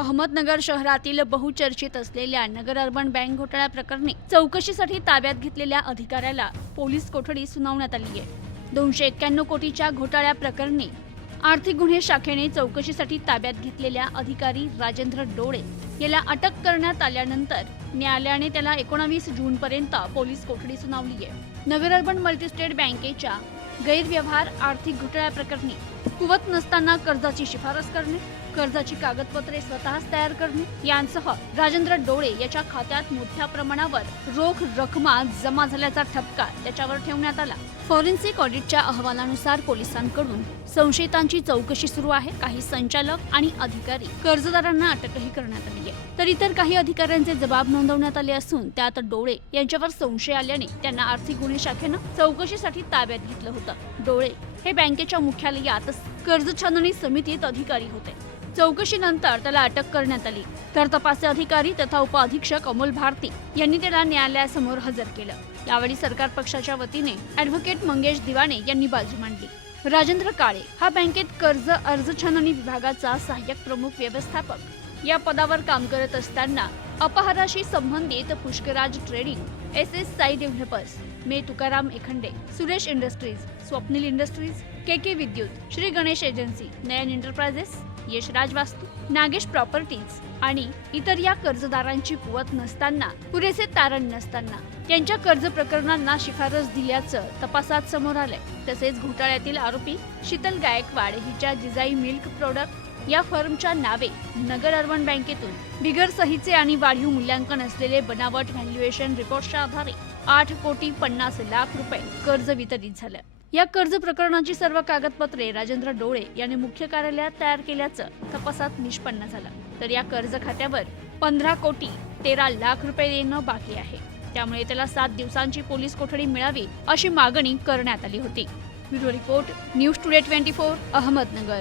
अहमदनगर शहरातील बहुचर्चित असलेल्या नगर अर्बन बँक घोटाळ्या प्रकरणी चौकशीसाठी ताब्यात घेतलेल्या अधिकाऱ्याला पोलीस कोठडी सुनावण्यात आली आहे. दोनशे एक्क्याण्णव कोटीच्या घोटाळ्या प्रकरणी आर्थिक गुन्हे शाखेने चौकशीसाठी ताब्यात घेतलेल्या अधिकारी राजेंद्र डोळे याला अटक करण्यात आल्यानंतर न्यायालयाने त्याला एकोणावीस जून पर्यंत पोलीस कोठडी सुनावली आहे. नगर अर्बन मल्टीस्टेट बँकेच्या गैरव्यवहार आर्थिक घोटाळ्या प्रकरणी कुवत नसताना कर्जाची शिफारस करणे कर्जाची कागदपत्रे स्वतःच तयार करणे. यांसह राजेंद्र डोळे याच्या खात्यात मोठ्या प्रमाणावर रोख रकमा जमा झाल्याचा ठपका त्याच्यावर ठेवण्यात आला. फॉरेन्सिक ऑडिटच्या अहवालानुसार पोलिसांकडून संशयितांची चौकशी सुरू आहे. काही संचालक आणि अधिकारी कर्जदारांना अटकही करण्यात आली आहे. तर इतर काही अधिकाऱ्यांचे जबाब नोंदवण्यात आले असून त्यात डोळे यांच्यावर संशय आल्याने त्यांना आर्थिक गुन्हे शाखेनं चौकशीसाठी ताब्यात घेतलं होतं. डोळे हे बँकेच्या मुख्यालयात कर्ज छाननी समितीत अधिकारी होते. चौकशीनंतर त्याला अटक करण्यात आली. तर तपास अधिकारी तथा उपअधीक्षक अमोल भारती यांनी त्याला न्यायालयासमोर हजर केलं. यावेळी सरकार पक्षाच्या वतीने ऍडव्होकेट मंगेश दिवाणे यांनी बाजू मांडली. राजेंद्र काळे हा बँकेत कर्ज अर्ज छाननी विभागाचा सहाय्यक प्रमुख व्यवस्थापक. या पदावर काम करत असताना अपहाराशी संबंधित Pushkaraj trading S S Sai developers मे Tukaram Ekhande Suresh industries Swapnil industries K K Vidyut Shri Ganesh agency Nayan enterprises Yashraj Vastu Nagesh properties आणि इतर या कर्जदारांची कुवत नसताना पुरेसे तारण नसताना त्यांच्या कर्ज प्रकरणांना शिफारस दिल्याचं तपासात समोर आलंय. तसेच घोटाळ्यातील आरोपी शीतल गायकवाड हिच्या जिजाई मिल्क प्रोडक्ट या फर्मच्या नावे नगर अर्बन बँकेतून बिगर सहीचे आणि वाढीव मूल्यांकन असलेले बनावट व्हॅल्युएशन रिपोर्टच्या आधारे आठ कोटी पन्नास लाख रुपये कर्ज वितरित झालं. या कर्ज प्रकरणाची सर्व कागदपत्रे राजेंद्र डोळे यांनी मुख्य कार्यालयात तयार केल्याचं तपासात निष्पन्न झालं. तर या कर्ज खात्यावर पंधरा कोटी तेरा लाख रुपये येणं बाकी आहे. त्यामुळे त्याला सात दिवसांची पोलीस कोठडी मिळावी अशी मागणी करण्यात आली होती. Bureau report news today twenty four Ahmednagar.